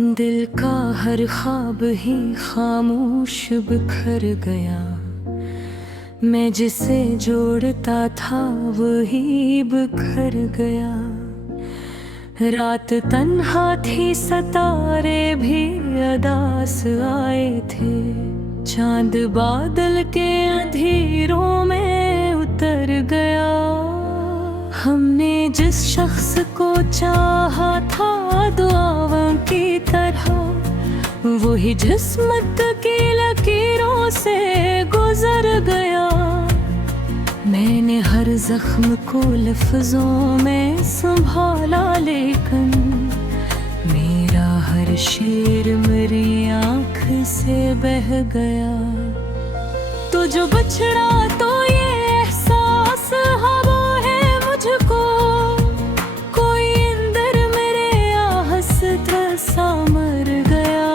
दिल का हर ख्वाब ही खामोश बिखर गया। मैं जिसे जोड़ता था वही बिखर गया। रात तन्हा थी, सितारे भी अदास आए थे। चांद बादल के अंधेरों में उतर गया। हमने जिस शख्स को चाहा था दुआओं की तरह, वही जिस्मत की लकीरों से गुजर गया। मैंने हर जख्म को लफ्जों में संभाला, लेकिन मेरा हर शेर मेरी आँख से बह गया। तो जो बछड़ा तो ये एहसास हवा है मुझको, कोई अंदर मेरे आहस सा मर गया।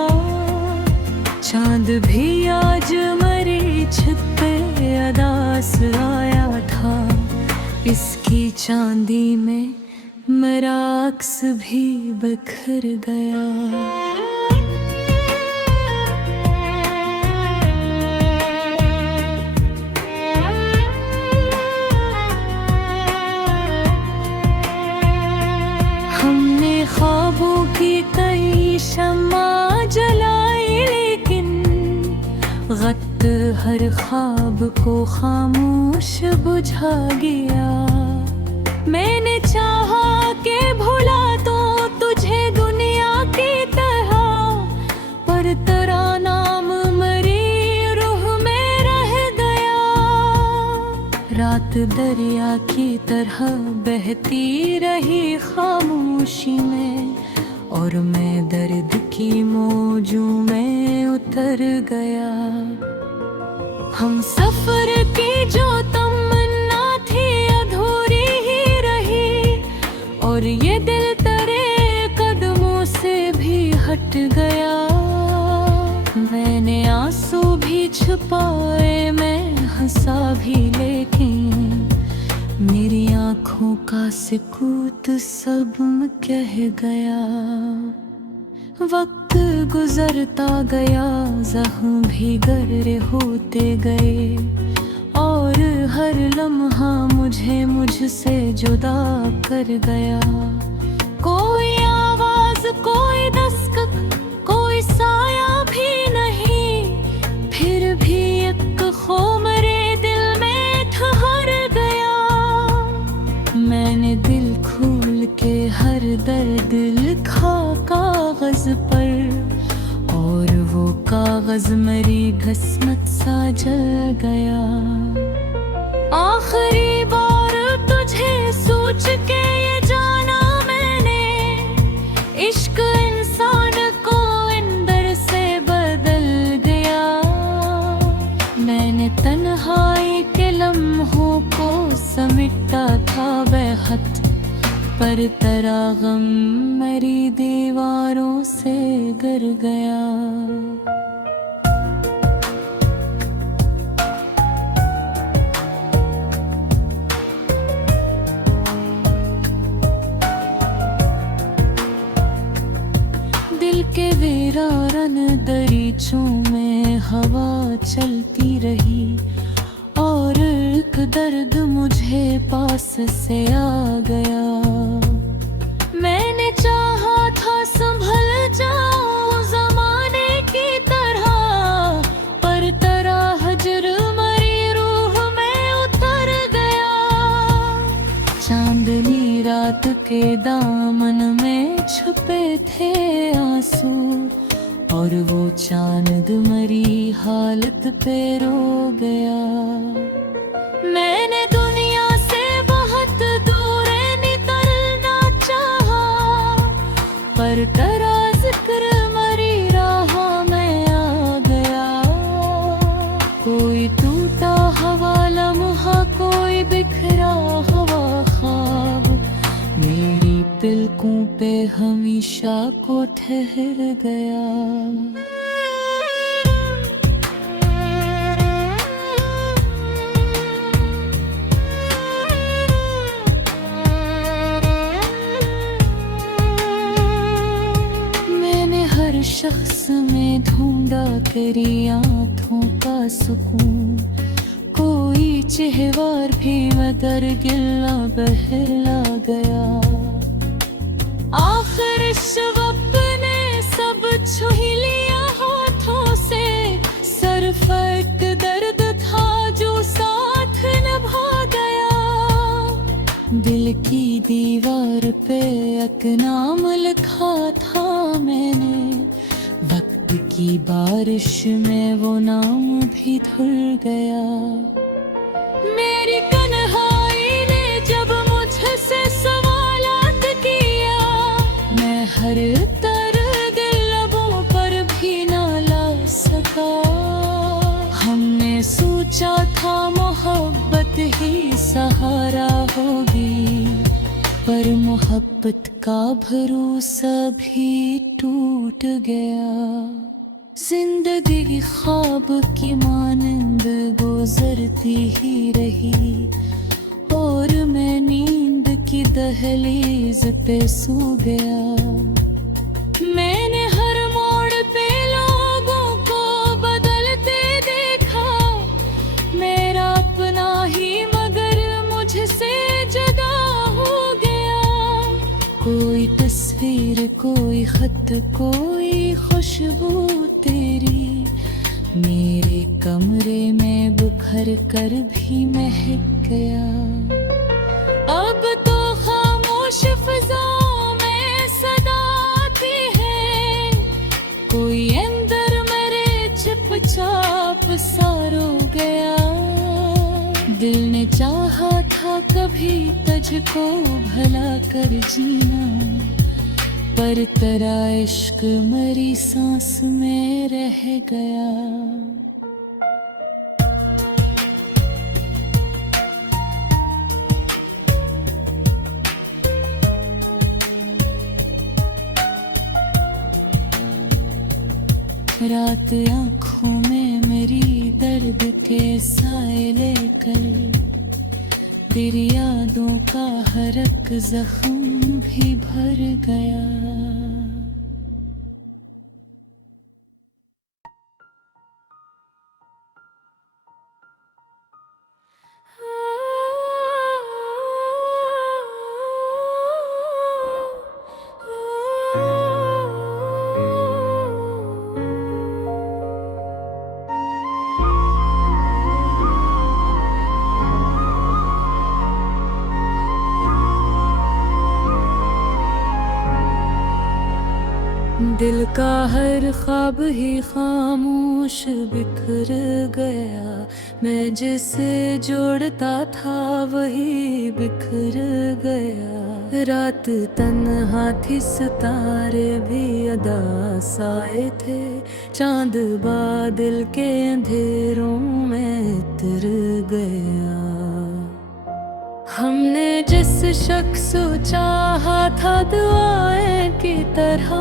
चांद भी आज मरी छत पे अदास आया था। इसकी चांदी में मेरा अक्स भी बिखर गया। हमने ख्वाबों की कई शम्मा जलाई, लेकिन वक्त हर ख्वाब को खामोश बुझा गया। मैंने चाहा कि भुला तो तुझे दुनिया की तरह, पर तेरा नाम मेरी रूह में रह गया। रात दरिया की तरह बहती रही खामोशी में, और मैं दर्द की मौजों में उतर गया। हम सफर की जो तमन्ना थी अधूरी ही रही, और ये दिल तेरे कदमों से भी हट गया। मैंने आंसू भी छुपाए, मैं हंसा भी, लेकिन मेरी आँखों का सुकूत सब कह गया। वक्त गुजरता गया, जख्म भी गहरे होते गए, और हर लम्हा मुझे मुझसे जुदा कर गया। कोई आवाज, कोई दस्तक, कोई साया भी नहीं, फिर भी एक खो मेरे दिल में ठहर गया। मैंने दिल खोल के हर दर्द लिखा कागज पर, और वो कागज मेरी किस्मत सा जल गया। आखिरी बार तुझे सोच के ये जाना मैंने, इश्क इंसान को अंदर से बदल गया। मैंने तन्हाई के लम्हों को समेटा था बेखत, पर तेरा गम मेरी दीवारों से गिर गया। दिल के वीरान दरीचों में हवा चलती रही, और एक दर्द मुझे पास से आ गया। मैंने चाहा था संभल जाऊं ज़माने की तरह, पर तेरा हजर मेरी रूह में उतर गया। चांदनी रात के दामन में छुपे थे आंसू, और वो चांद मेरी हालत पे रो गया। मैंने दुनिया से बहुत दूर निकलना चाहा, पर तेरा जिक्र मेरी राह में आ गया। कोई टूटा हवा लम्हा, कोई बिखरा हुआ ख्वाब, मेरी पलकों पे हमेशा को ठहर गया। में ढूंढा तेरी आँखों का सुकून, कोई चेहवार भी मदर गिला बहला गया। आखिर शवप ने सब छू ही लिया हाथों से, सिर्फ एक दर्द था जो साथ निभा गया। दिल की दीवार पे एक नाम लिखा था मैंने, वक्त की बारिश में वो नाम भी धुल गया। मेरी तन्हाई ने जब मुझसे सवालात किया, मैं हर दर्द लबों पर भी ना ला सका। हमने सोचा था मोहब्बत ही सहारा होगी, पर मोहब्बत का भरोसा भी टूट गया। जिंदगी ख्वाब की मानंद गुजरती ही रही, और मैं नींद की दहलीज पे सो गया। मैंने हर मोड़ पे लोगों को बदलते देखा, मेरा अपना ही मगर मुझसे जुदा हो गया। कोई तस्वीर, कोई खत, कोई खुशबू तेरी मेरे कमरे में बुखर कर भी महक गया। अब तो खामोश फिजाओं में सदा आती है, कोई अंदर मेरे चुपचाप सा रो गया। दिल ने चाहा था कभी तुझको भला कर जीना, पर तेरा इश्क मरी सांस में रह गया। रात आँखों में मेरी दर्द के साए लेकर, तेरी यादों का हर एक जख्म भी भर गया। दिल का हर ख्वाब ही खामोश बिखर गया, मैं जिसे जोड़ता था वही बिखर गया। रात तन्हा थी, सितारे भी अदास आए थे, चांद बादल के अंधेरों में उतर गया। हमने जिस शख्स को चाहा था दुआएं की तरह,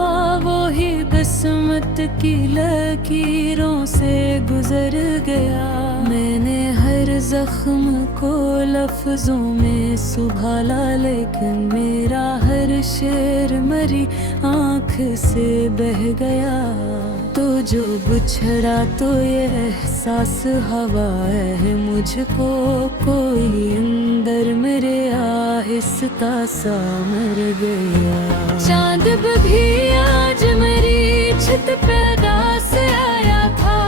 वो ही किस्मत की लकीरों से गुजर गया। मैंने हर जख्म को लफ्जों में सुभाला, लेकिन मेरा हर शेर मरी आँख से बह गया। तो जो बिछड़ा तो ये एहसास हवा है मुझको, कोई अंदर मेरे आहिस्ता सा मर गया। चांद भी आज मेरी छत पे उदास आया था,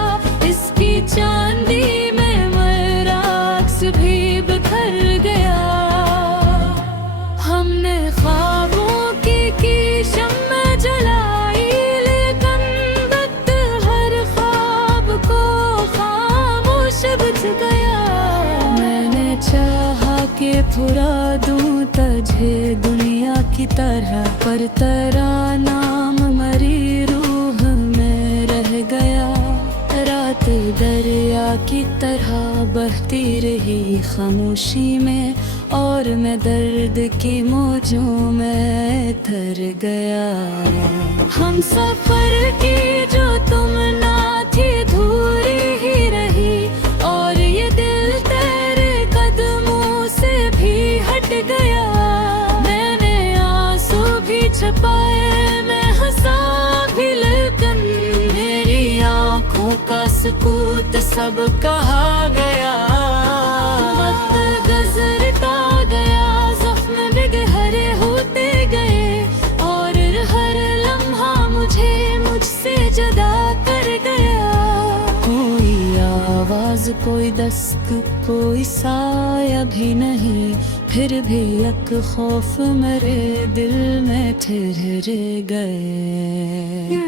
इसकी चांदी में मेरा अक्स भी बिखर गया। हमने ख्वाबों की शम्मा जलाई, लेकिन वक्त हर ख्वाब को खामोश बुझ गया। मैंने चाहा कि फुरा दूं तुझे दुनिया की तरह, पर तेरा नाम मरी रूह में रह गया। रात दरिया की तरह बहती रही खामोशी में, और मैं दर्द की मौजों में तर गया। हम सफर की जो तुम ना थी दूरी ही रही, और ये दिल तेरे कदमों से भी हट गया। मैंने आंसू भी छुपाए, मैं हंसा भी लेकिन लम्हों का सकूत सब कहा गया। वक्त गुजरता गया, जख्म भी गहरे होते गए, और हर लम्हा मुझसे जुदा कर गया। कोई आवाज, कोई दस्तक, कोई साया भी नहीं, फिर भी एक खौफ मेरे दिल में ठहर गए।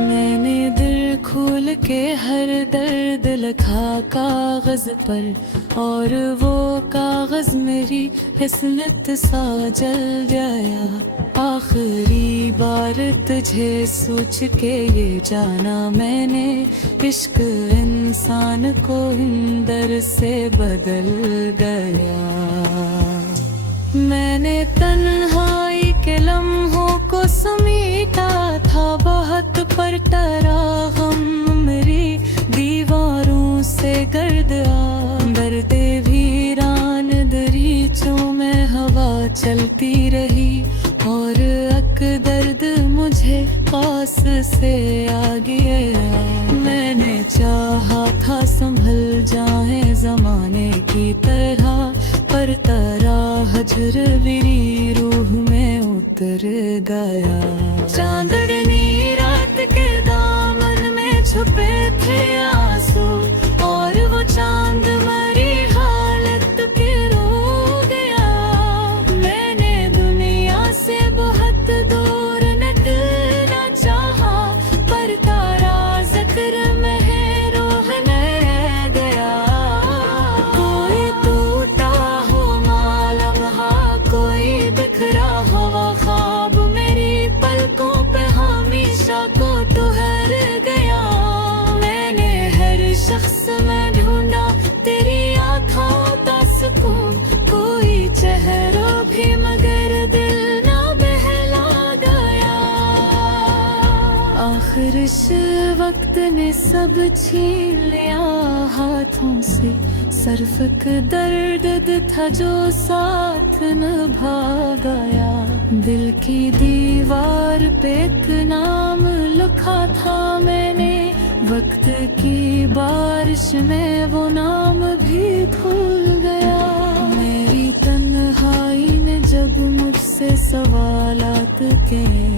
मैंने दिल खोल के हर दर्द लिखा कागज पर, और वो कागज मेरी किस्मत सा जल गया। आखिरी बार तुझे सोच के ये जाना मैंने, इश्क इंसान को अंदर से बदल गया। मैंने तन्हाई के लम्हों को समेटा था बहुत, पर तराहम मेरी दीवारों से गर्द आ। दर्दे वीरान दरीचों में हवा चलती रही, और अक दर्द मुझे पास से आ गया। मैंने चाहा था संभल जाए जमाने की तरह, पर तरह हजरविरी रूह में उतर गया। चांदनी रात के दामन में छुपे थे आंसू, और वो चांद मरी हालत के रो गया। मैंने दुनिया से बहुत दूर निकलना चाहा, पर तारा जिक्र में है रोह न रह गया। कोई टूटा हो लम्हा, कोई बिखरा हुआ ख्वाब मेरी पलकों पे हमेशा को ठहर गया। मैंने हर शख्स में ढूंढा तेरी आँखों का सुकून, कोई चेहरा भी मगर दिल ना बहला गया। आखिर इस वक्त ने सब छीन लिया हाथों से, सिर्फ एक दर्द था जो साथ निभा गया। दिल की दीवार पे एक नाम लिखा था मैंने, वक्त की बारिश में वो नाम भी धुल गया। मेरी तन्हाई ने जब मुझसे सवालात किए,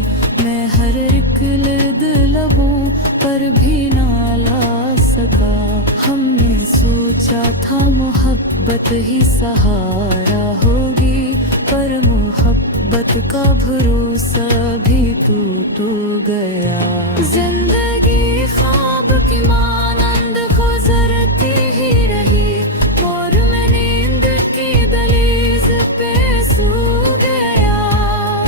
मैं हर एक लिद लबों पर भी ना ला सका। हमने सोचा था मोहब्बत ही सहारा होगी, पर मोहब्बत का भरोसा भी टूट गया। जिंदगी ख्वाब की मानंद गुजरती ही रही, और मैं नींद की दहलीज पे सो गया।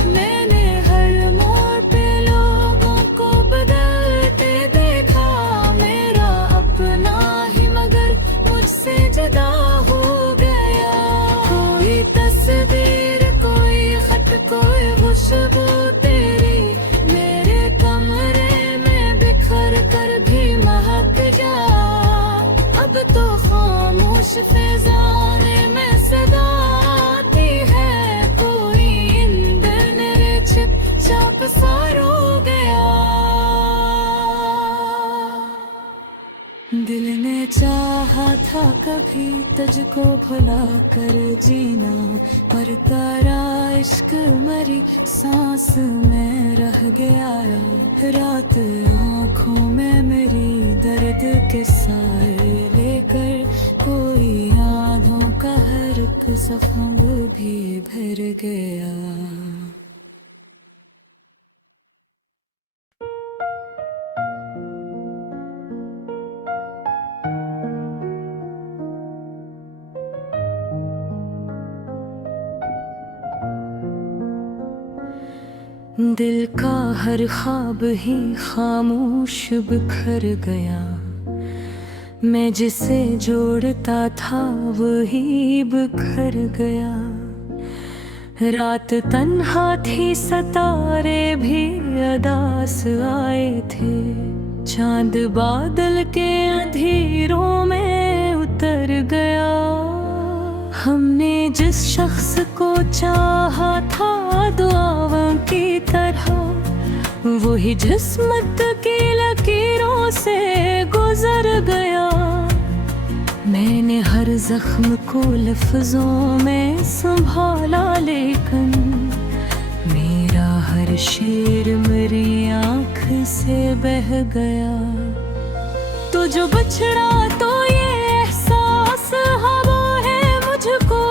मैंने हर मोड़ पे लोगों को बदलते देखा, मेरा अपना ही मगर मुझसे जुदा हो गया। कोई तस्वीर, कोई खत, कोई खुशबू तेरी मेरे कमरे में बिखर कर भी महक जा। अब तो खामोश फिजाने में सदा आती है, कोई इंदर मेरे छिप चाप सा रो गया। दिल ने चाहा था कभी तुझको भुला कर जीना, पर तारा इश्क मरी सांस में रह गया। रात आँखों में मेरी दर्द के साए लेकर, कोई यादों का हर एक सफंग भी भर गया। दिल का हर ख्वाब ही खामोश बिखर गया, मैं जिसे जोड़ता था वही बिखर गया। रात तन्हा थी, सितारे भी अदास आए थे। चांद बादल के अंधेरों में उतर गया। हमने जिस शख्स को चाहा था दुआओं की तरह, वही जिस्मत की लकीरों से गुजर गया। मैंने हर जख्म को लफ्जों में संभाला, लेकिन मेरा हर शेर मेरी आँख से बह गया। तो जो बछड़ा तो ये एहसास हवा है मुझको,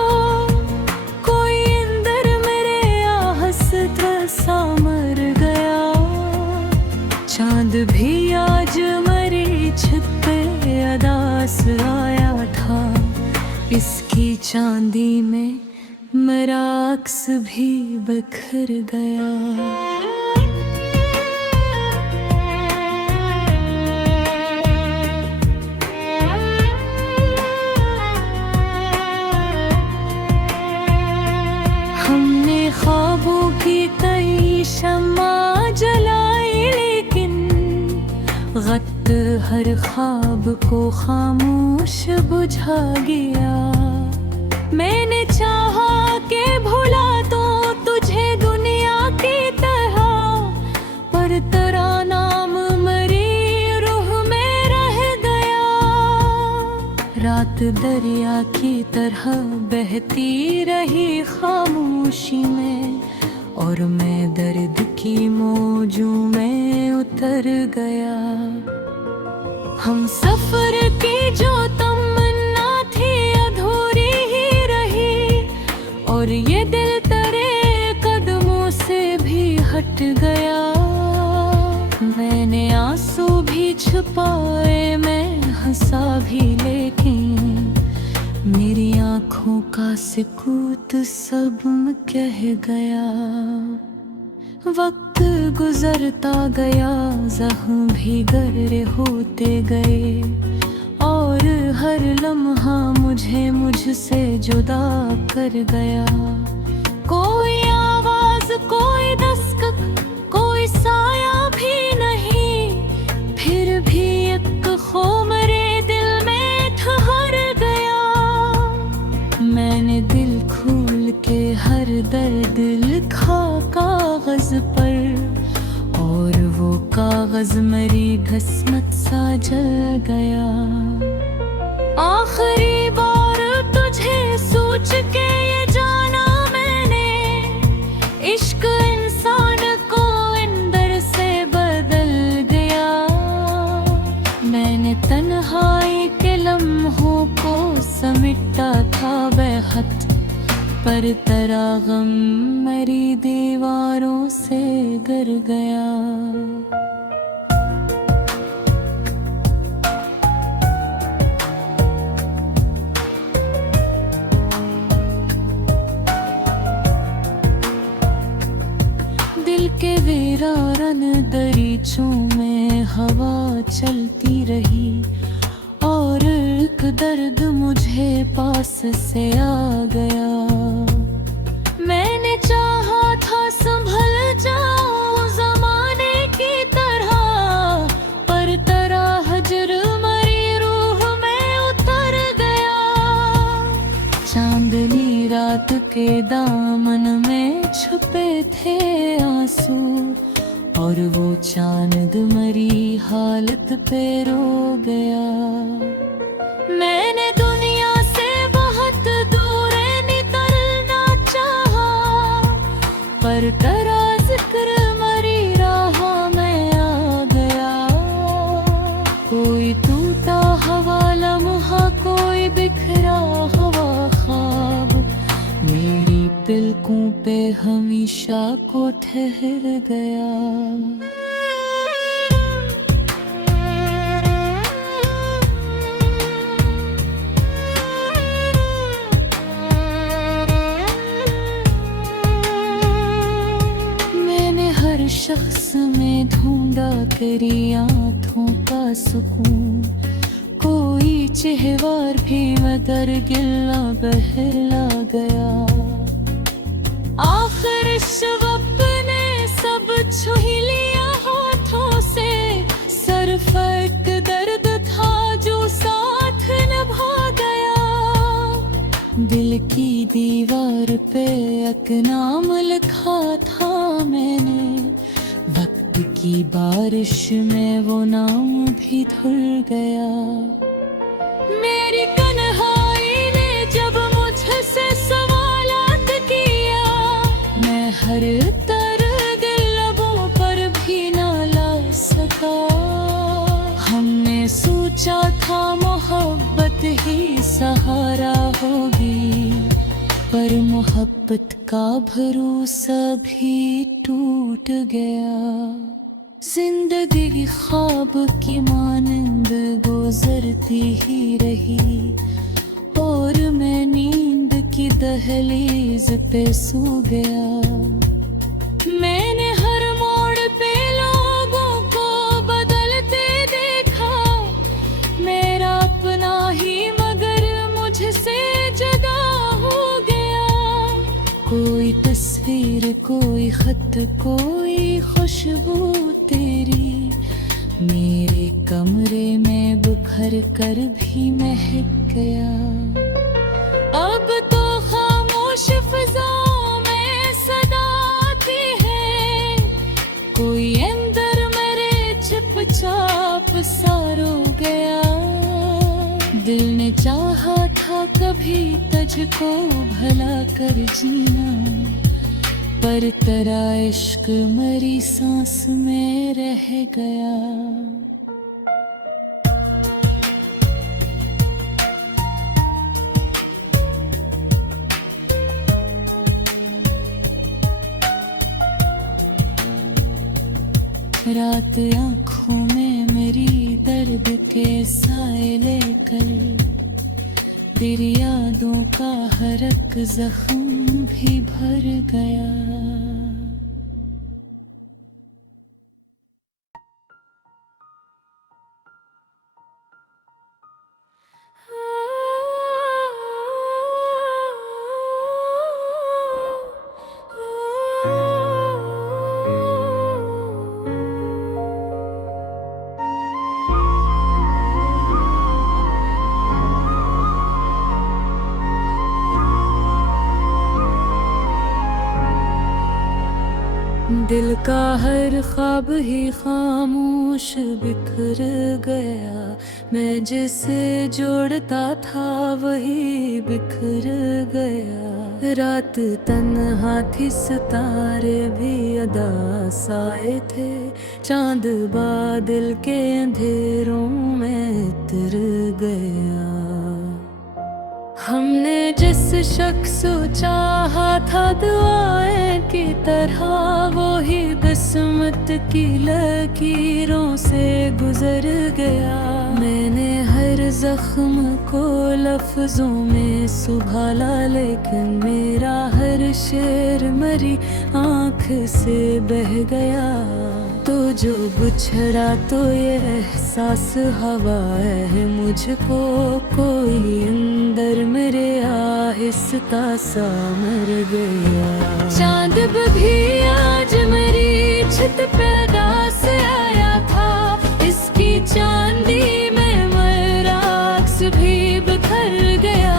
कोई अंदर मेरे आहस्ता सा मर गया। चांद भी आज मरी छत पे अदास आया था, इसकी चांदी में मेरा अक्स भी बिखर गया। हमने ख्वाबों की कई शम्मा जलाई, लेकिन गत हर ख्वाब को खामोश बुझा गया। मैंने चाहा कि भुला दो तुझे दुनिया की तरह, पर तेरा नाम मेरी रूह में रह गया। रात दरिया की तरह बहती रही खामोशी में, और मैं दर्द की मौजों में उतर गया। हम सफर की जो तमन्ना थी अधूरी ही रही, और ये दिल तेरे कदमों से भी हट गया। मैंने आंसू भी छुपाए, मैं हंसा भी, लेकिन मेरी आँखों का सुकूत सब कह गया। वक्त गुजरता गया, जख्म भी गहरे होते गए, और हर लम्हा मुझे मुझसे जुदा कर गया। कोई आवाज, कोई दस्तक, कोई साया भी नहीं, फिर भी एक खो मेरे दिल में ठहर गया। मैंने दिल खोल के हर दर्द लिखा कागज पर, और वो कागज मेरी किस्मत सा जल गया। आखिरी बार तुझे सोच के ये जाना मैंने, इश्क इंसान को अंदर से बदल गया। मैंने तन्हाई के लम्हों को समेटा था बेहद, पर तेरा गम मेरी दीवारों से गिर गया। दिल के वीरान दरीचों में हवा चलती रही, और एक दर्द मुझे पास से आ गया। मैंने चाहा था संभल जाऊं ज़माने की तरह, पर तेरा हजर मेरी रूह में उतर गया। चांदनी रात के दामन में छुपे थे आंसू, और वो चांद मेरी हालत पे रो गया। मैंने दुनिया से बहुत दूर निकलना चाहा, पर तेरा जिक्र मेरी राह में आ गया। कोई टूटा हवा लम्हा, कोई बिखरा हुआ ख्वाब, मेरी पलकों पे हमेशा को ठहर गया। शख्स में ढूंढा तेरी आँखों का सुकून, कोई चेहवार भी मगर गिला बहला गया। आखिर शवप ने सब छू ही लिया हाथों से, सिर्फ एक दर्द था जो साथ निभा गया। दिल की दीवार पे एक नाम लिखा था मैंने, वक्त की बारिश में वो नाम भी धुल गया। मेरी कन्हाई ने जब मुझसे सवालात किया, मैं हर तरह लबों पर भी ना ला सका। हमने सोचा था मोहब्बत ही सहारा होगी, पर मोहब्बत का भरोसा भी टूट गया। जिंदगी ख्वाब की मानंद गुजरती ही रही, और मैं नींद की दहलीज पे सो गया। मैंने हर मोड़ पे लोगों को बदलते देखा, मेरा अपना ही मगर मुझसे जुदा हो गया। कोई तस्वीर, कोई खत, कोई खुशबू तेरी मेरे कमरे में बिखर कर भी महक गया। अब तो खामोश फिजाओं में सदा आती है, कोई अंदर मेरे चुपचाप सा रो गया। दिल ने चाहा था कभी तुझको भला कर जीना, पर तेरा इश्क मरी सांस में रह गया। रात आँखों में मेरी दर्द के साए लेकर, तेरी यादों का हर एक जख्म भी भर गया। दिल का हर ख्वाब ही खामोश बिखर गया, मैं जिसे जोड़ता था वही बिखर गया। रात तन्हा थी, सितारे भी अदास आए थे, चांद बादल के अंधेरों में उतर गया। हमने जिस शख्स को चाहा था दुआएं की तरह, वो ही किस्मत की लकीरों से गुजर गया। मैंने हर जख्म को लफ्जों में सुभाला, लेकिन मेरा हर शेर मरी आँख से बह गया। तो जो बिछड़ा तो ये एहसास हवा है मुझको, कोई अंदर मेरे आहिस्ता सा मर गया। चांद भी आज मेरी छत पे उदास आया था, इसकी चांदी में मेरा अक्स भी बिखर गया।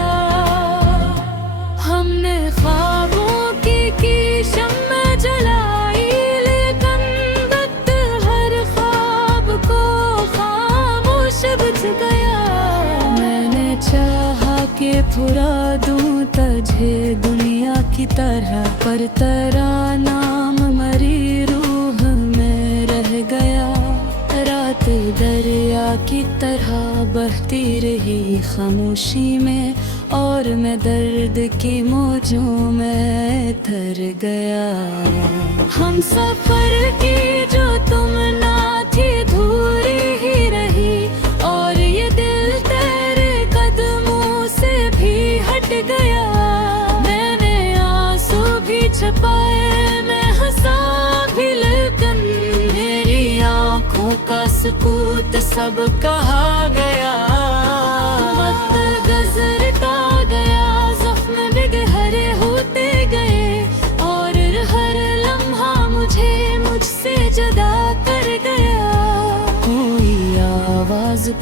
हमने ख्वाबों की शम्मा जलाई, लेकिन वक्त हर ख्वाब को खामोश बुझ गया। मैंने चाहा कि फुरा दूं तुझे दुनिया की तरह, पर तेरा नाम मरी रूह में रह गया। रात दरिया की तरह बहती रही खामोशी में, और मैं दर्द की मौजों में तर गया। हम सफर की जो तुम ना थी दूरी ही रही, और ये दिल तेरे कदमों से भी हट गया। मैंने आंसू भी छपाए, मैं हंसा भी, लेकिन मेरी आंखों का सकूत सब कहा गया। वक्त गुजरता गया, जख्म भी गहरे होते गए,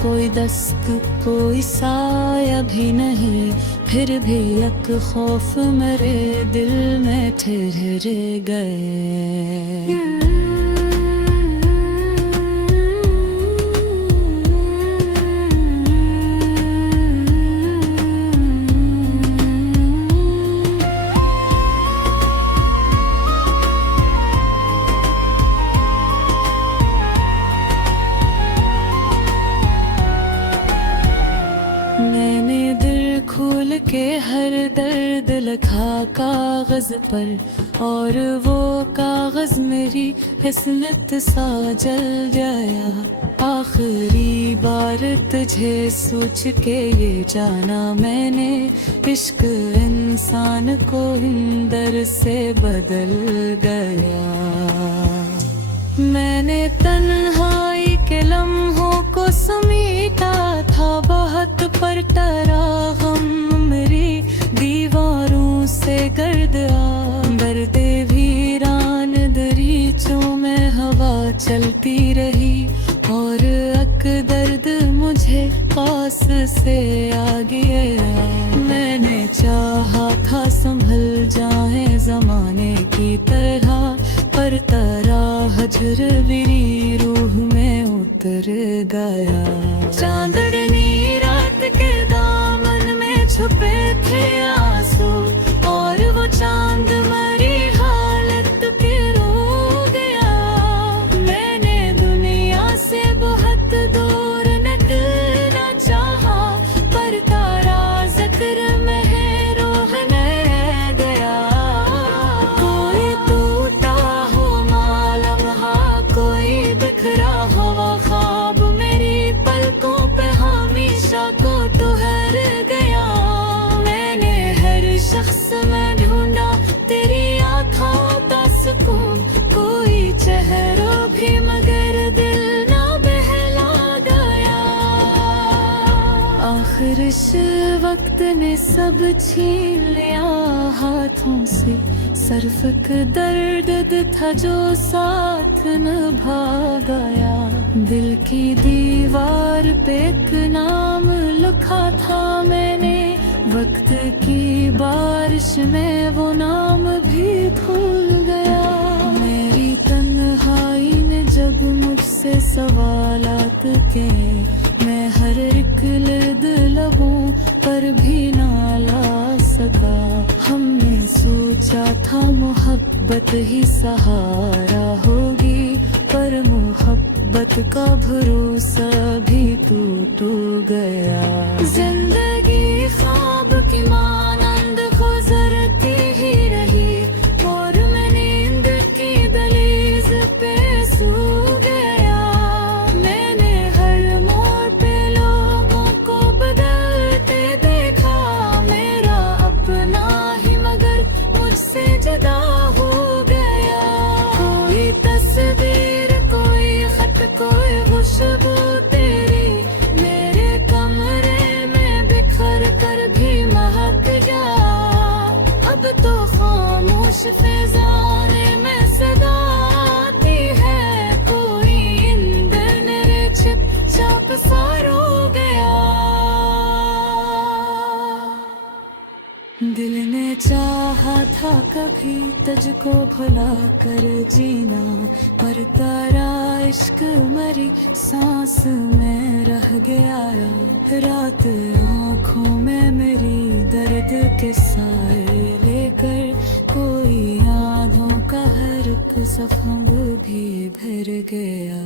कोई दस्तक कोई साया भी नहीं, फिर भी एक खौफ मेरे दिल में ठहर गए। मैंने दिल खोल के हर दर्द लिखा कागज पर, और वो कागज मेरी किस्मत सा जल गया। आखिरी बार तुझे सोच के ये जाना मैंने, इश्क इंसान को अंदर से बदल गया। मैंने तन्हाई के लम्हों को समेटा था बहुत, पर टरा गम मेरी दीवारों से गर्द आ। दर्दे वीरान दरीचों में हवा चलती रही, और अक दर्द मुझे पास से आ गया। मैंने चाहा था संभल जाए जमाने की तरह, पर तरह हजरविरी रूह में उतर गया। चांदनी रात के दामन में छुपे थे आंसू, और वो चांद मरी हालत पे रो गया। मैंने दुनिया से बहुत दूर निकलना चाहा, पर तारा जिक्र में है रूह न रह गया। कोई टूटा हो मालूम हा, कोई बिखरा हुआ ख्वाब मेरी पलकों पे हमेशा को ठहर गया। मैंने हर शख्स में ढूंढा तेरी आँखों का सुकून, कोई चेहरा भी मगर दिल ना बहला गया। आखिर इस वक्त ने सब छीन लिया हाथों से, सिर्फ एक दर्द था जो साथ निभा गया। दिल की दीवार पे एक नाम लिखा था मैंने, वक्त की बारिश में वो नाम भी धुल गया। मेरी तन्हाई ने जब मुझसे सवालात के, मैं हर एक लिद लबों पर भी ना ला सका। हमने सोचा था मोहब्बत ही सहारा होगी, पर मोहब्बत का भरोसा भी टूट गया। जिंदगी ख्वाब की मानंद गुजरती ही रही, और मैं नींद की दहलीज पे सो गया। मैंने हर मोड़ पे लोगों को बदलते देखा, मेरा अपना ही मगर मुझसे जुदा हो गया। कोई तस्वीर कोई खत कोई खुशबू तेरी, मेरे कमरे में बिखर कर भी महक जा। अब तो खामोश फिजाने में सदा आती है, कोई इंदर मेरे छिप चाप सा रो गया। दिल ने चाहा था कभी तुझको भुला कर जीना, पर तारा इश्क मरी सांस में रह गया। रात आँखों में मेरी दर्द के साए लेकर, कोई यादों का हर एक सफंग भी भर गया।